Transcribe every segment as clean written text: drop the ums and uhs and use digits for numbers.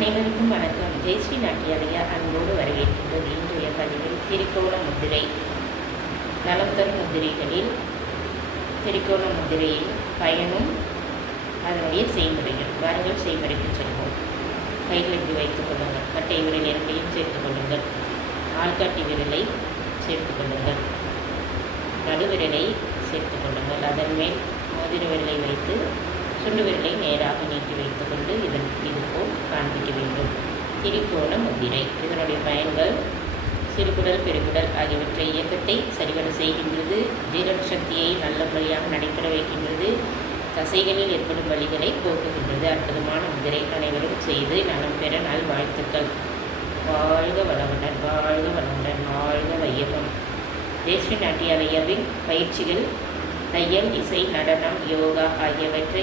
அனைவருக்கும் வணக்கம். ஜெயஸ்ரீ நாட்டியாலயா அன்போடு வரவேற்கின்றது. இன்றைய பதிவில் திரிகோண முத்திரை, நலம் தரும் முத்திரைகளில் திரிகோண முத்திரையின் பயனும் அதனுடைய செய்முறைகள். வாருங்கள் செய்முறைக்கு செல்வோம். கையில் இப்படி வைத்துக் கொள்ளுங்கள். கட்டை விரல் இரண்டையும் சேர்த்துக் கொள்ளுங்கள். ஆள்காட்டி விரலை சேர்த்துக் கொள்ளுங்கள். நடுவிரலை சேர்த்துக் கொள்ளுங்கள். அதன் மேல் மோதிர விரலை வைத்து சுண்டு விரலை நேராக நீட்டி வைத்துக்கொண்டு இதுபோல் காண்பிக்க வேண்டும். திரிகோண முத்திரை. இதனுடைய பயன்கள் சிறுகுடல் பெருகுடல் ஆகியவற்றை இயக்கத்தை சரிவர செய்கின்றது. ஜீரண சக்தியை நல்ல முறையாக நடைபெற வைக்கின்றது. தசைகளில் ஏற்படும் வலிகளை போக்குகின்றது. அற்புதமான முத்திரை. அனைவரும் செய்து நலம் பெற நல் வாழ்த்துக்கள். வாழ்க வளமுடன், வாழ்க வளமுடன், வாழ்க வையகம். ஜெயஸ்ரீ நாட்டியாலயாவின் பயிற்சிகள் தையல், இசை, நடனம், யோகா ஆகியவற்றை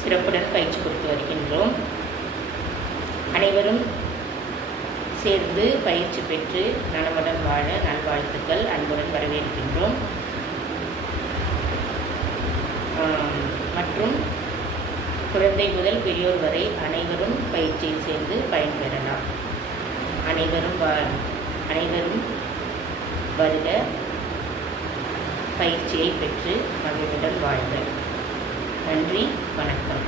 சிறப்புடன் பயிற்சி கொடுத்து வருகின்றோம். அனைவரும் சேர்ந்து பயிற்சி பெற்று நலமுடன் வாழ நல்வாழ்த்துக்கள். அன்புடன் வரவேற்கின்றோம். மற்றும் குழந்தை முதல் பெரியோர் வரை அனைவரும் பயிற்சியில் சேர்ந்து பயன்பெறலாம். அனைவரும் வருக. பயிற்சியை பெற்று மகிழ்வுடன் வாழ்க. நன்றி, வணக்கம்.